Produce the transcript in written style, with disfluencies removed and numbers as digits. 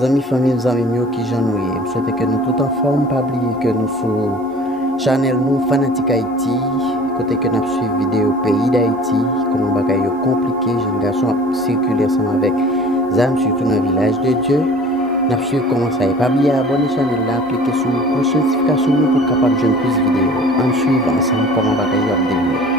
Amis, famille, amis qui j'en ai. Je souhaite que nous tout en forme, pas oublier que nous sur channel nous Fanatique Haïti, côté que nous suivons vidéo pays d'Haïti, comment bagaille compliqué, jeune garçon circuler ensemble avec Zam surtout dans le village de Dieu. Nous suivons comment ça est. Pas oublier abonner channel là, cliquer sur la notification pour capable de plus de vidéos. En suivant ensemble comment bagaille développe.